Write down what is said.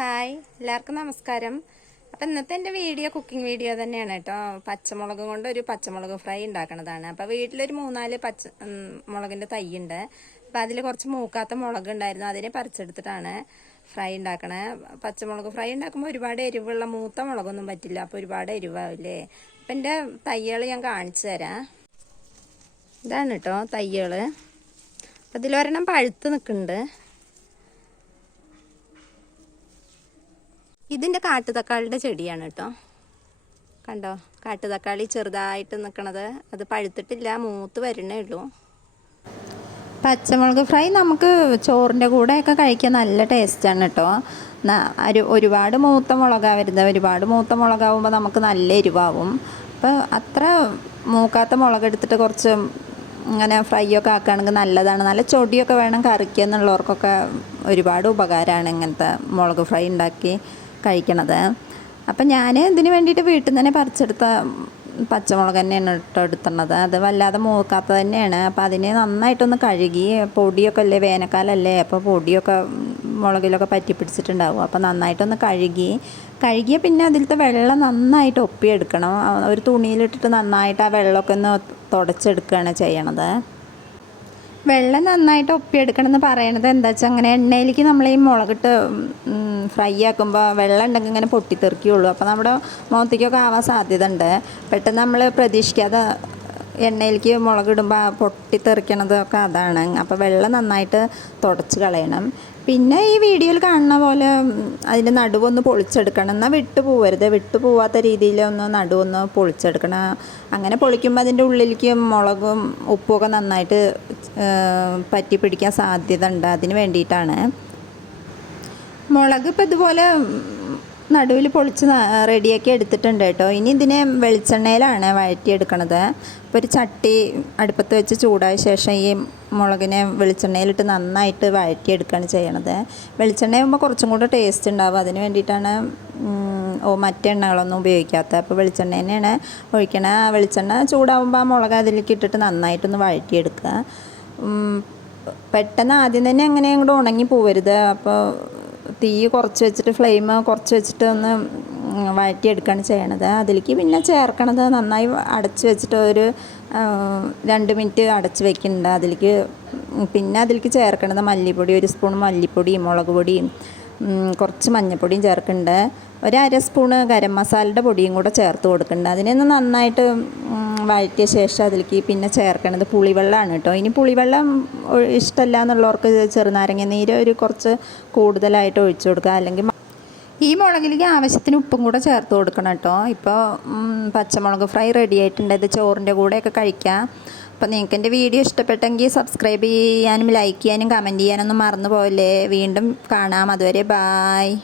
Hi എല്ലാവർക്കും നമസ്കാരം. അപ്പം ഇന്നത്തെ എന്റെ വീഡിയോ കുക്കിംഗ് വീഡിയോ തന്നെയാണ് കേട്ടോ. പച്ചമുളക് കൊണ്ട് ഒരു പച്ചമുളക് ഫ്രൈ ഉണ്ടാക്കുന്നതാണ്. അപ്പം വീട്ടിലൊരു മൂന്നാൽ പച്ച മുളകിന്റെ തൈയുണ്ട്. അപ്പം അതിൽ കുറച്ച് മൂക്കാത്ത മുളക് ഉണ്ടായിരുന്നു അതിനെ പറിച്ചെടുത്തിട്ടാണ് ഫ്രൈ ഉണ്ടാക്കണേ. പച്ചമുളക് ഫ്രൈ ഉണ്ടാക്കുമ്പോൾ ഒരുപാട് എരിവുള്ള മൂത്ത മുളകൊന്നും പറ്റില്ല. അപ്പോൾ ഒരുപാട് എരിവാവില്ലേ? അപ്പം എന്റെ തൈകൾ ഞാൻ കാണിച്ചു തരാം. ഇതാണ് കേട്ടോ തൈകൾ അപ്പം ഇതിലൊരെണ്ണം പഴുത്ത് നിൽക്കുന്നുണ്ട്. ഇതിന്റെ കാട്ടുതക്കാളിയുടെ ചെടിയാണ് കേട്ടോ. കണ്ടോ? കാട്ടുതക്കാളി ചെറുതായിട്ട് നിൽക്കണത് അത് പഴുത്തിട്ടില്ല മൂത്ത് വരണേ ഉള്ളൂ. പച്ചമുളക് ഫ്രൈ നമുക്ക് ചോറിന്റെ കൂടെയൊക്കെ കഴിക്കാൻ നല്ല ടേസ്റ്റാണ് കേട്ടോ. ഒരു ഒരുപാട് മൂത്ത മുളകാണ് വരുന്നത് ഒരുപാട് മൂത്ത മുളകാവുമ്പോൾ നമുക്ക് നല്ല എരിവാവും. അപ്പോൾ അത്ര മൂക്കാത്ത മുളക് എടുത്തിട്ട് കുറച്ച് ഇങ്ങനെ ഫ്രൈ ഒക്കെ ആക്കുകയാണെങ്കിൽ നല്ലതാണ്. നല്ല ചൊടിയൊക്കെ വേണം കറിക്കുക എന്നുള്ളവർക്കൊക്കെ ഒരുപാട് ഉപകാരമാണ് ഇങ്ങനത്തെ മുളക് ഫ്രൈ ഉണ്ടാക്കി. കഴിക്കണത്. അപ്പം ഞാൻ ഇതിന് വേണ്ടിയിട്ട് വീട്ടിൽ നിന്ന് തന്നെ പറിച്ചെടുത്ത പച്ചമുളക് തന്നെയാണ് ഇട്ടോ എടുത്തണത് അത് വല്ലാതെ മൂക്കാത്തത് തന്നെയാണ്. അപ്പോൾ അതിനെ നന്നായിട്ടൊന്ന് കഴുകി പൊടിയൊക്കെ അല്ലേ വേനൽക്കാലല്ലേ അപ്പോൾ പൊടിയൊക്കെ മുളകിലൊക്കെ പറ്റി പിടിച്ചിട്ടുണ്ടാവും. അപ്പോൾ നന്നായിട്ടൊന്ന് കഴുകി കഴുകിയ പിന്നെ അതിലത്തെ വെള്ളം നന്നായിട്ട് ഒപ്പിയെടുക്കണം. ഒരു തുണിയിലിട്ടിട്ട് നന്നായിട്ട് ആ വെള്ളമൊക്കെ ഒന്ന് തുടച്ചെടുക്കുകയാണ് ചെയ്യണത്. വെള്ളം നന്നായിട്ട് ഒപ്പിയെടുക്കണം എന്ന് പറയണത് എന്താ വെച്ചാൽ അങ്ങനെ എണ്ണയിലേക്ക് നമ്മൾ ഈ മുളകിട്ട് ഫ്രൈ ആക്കുമ്പോൾ വെള്ളം ഉണ്ടെങ്കിൽ ഇങ്ങനെ പൊട്ടിത്തെറിക്കുള്ളൂ. അപ്പോൾ നമ്മുടെ മുഖത്തേക്കൊക്കെ ആവാൻ സാധ്യത ഉണ്ട് പെട്ടെന്ന് നമ്മൾ പ്രതീക്ഷിക്കാതെ എണ്ണയിലേക്ക് മുളകിടുമ്പോൾ പൊട്ടിത്തെറിക്കണതൊക്കെ അതാണ്. അപ്പോൾ വെള്ളം നന്നായിട്ട് തുടച്ച് കളയണം. പിന്നെ ഈ വീഡിയോയിൽ കാണുന്ന പോലെ അതിന്റെ നടുവൊന്ന് പൊളിച്ചെടുക്കണം. എന്നാൽ വിട്ടു പോവരുത്. വിട്ടു പോവാത്ത രീതിയിൽ ഒന്ന് നടുവൊന്ന് പൊളിച്ചെടുക്കണം. അങ്ങനെ പൊളിക്കുമ്പോൾ അതിന്റെ ഉള്ളിലേക്ക് മുളകും ഉപ്പുമൊക്കെ നന്നായിട്ട് പറ്റി പിടിക്കാൻ സാധ്യത ഉണ്ട്. അതിന് വേണ്ടിയിട്ടാണ്. മുളക് ഇപ്പം ഇതുപോലെ നടുവിൽ പൊളിച്ച് റെഡിയാക്കി എടുത്തിട്ടുണ്ട് കേട്ടോ. ഇനി ഇതിനെ വെളിച്ചെണ്ണയിലാണ് വഴറ്റിയെടുക്കണത്. അപ്പോൾ ഒരു ചട്ടി അടുപ്പത്ത് വെച്ച് ചൂടായ ശേഷം ഈ മുളകിനെ വെളിച്ചെണ്ണയിലിട്ട് നന്നായിട്ട് വഴറ്റിയെടുക്കുകയാണ് ചെയ്യണത്. വെളിച്ചെണ്ണ ആകുമ്പോൾ കുറച്ചും കൂടെ ടേസ്റ്റ് ഉണ്ടാവും. അതിന് വേണ്ടിയിട്ടാണ് ഓ മറ്റെണ്ണകളൊന്നും ഉപയോഗിക്കാത്തത്. അപ്പോൾ വെളിച്ചെണ്ണ തന്നെയാണ് ഒഴിക്കണ വെളിച്ചെണ്ണ ചൂടാവുമ്പോൾ ആ മുളക് അതിലേക്ക് ഇട്ടിട്ട് നന്നായിട്ടൊന്ന് വഴറ്റിയെടുക്കുക. പെട്ടെന്ന് ആദ്യം തന്നെ അങ്ങനെ അങ്ങോട്ട് ഉണങ്ങി പോവരുത്. അപ്പോൾ തീ കുറച്ച് വെച്ചിട്ട് ഫ്ലെയിം കുറച്ച് വെച്ചിട്ട് ഒന്ന് വഴറ്റിയെടുക്കുകയാണ് ചെയ്യണത്. അതിലേക്ക് പിന്നെ ചേർക്കണത് നന്നായി അടച്ച് വെച്ചിട്ട് ഒരു രണ്ട് മിനിറ്റ് അടച്ച് വെക്കുന്നുണ്ട്. അതിലേക്ക് പിന്നെ അതിലേക്ക് ചേർക്കണത് മല്ലിപ്പൊടി ഒരു സ്പൂൺ മല്ലിപ്പൊടിയും മുളക് പൊടിയും കുറച്ച് മഞ്ഞൾപ്പൊടിയും ചേർക്കുന്നുണ്ട്. ഒരു അര സ്പൂണ് ഗരം മസാലയുടെ പൊടിയും കൂടെ ചേർത്ത് കൊടുക്കുന്നുണ്ട്. അതിനൊന്ന് നന്നായിട്ട് വഴറ്റിയ ശേഷം അതിലേക്ക് പിന്നെ ചേർക്കണത് പുളിവെള്ളമാണ് കേട്ടോ. ഇനി പുളിവെള്ളം ഇഷ്ടമല്ല എന്നുള്ളവർക്ക് ചെറുനാരങ്ങ നീര് ഒരു കുറച്ച് കൂടുതലായിട്ട് ഒഴിച്ചു കൊടുക്കുക. അല്ലെങ്കിൽ ഈ മുളകിലേക്ക് ആവശ്യത്തിന് ഉപ്പും കൂടെ ചേർത്ത് കൊടുക്കണം കേട്ടോ. ഇപ്പോൾ പച്ചമുളക് ഫ്രൈ റെഡി ആയിട്ടുണ്ട്. ഇത് ചോറിന്റെ കൂടെയൊക്കെ കഴിക്കാം. അപ്പോൾ നിങ്ങൾക്ക് എന്റെ വീഡിയോ ഇഷ്ടപ്പെട്ടെങ്കിൽ സബ്സ്ക്രൈബ് ചെയ്യാനും ലൈക്ക് ചെയ്യാനും കമന്റ് ചെയ്യാനൊന്നും മറന്നു പോകല്ലേ വീണ്ടും കാണാം. അതുവരെ ബായ്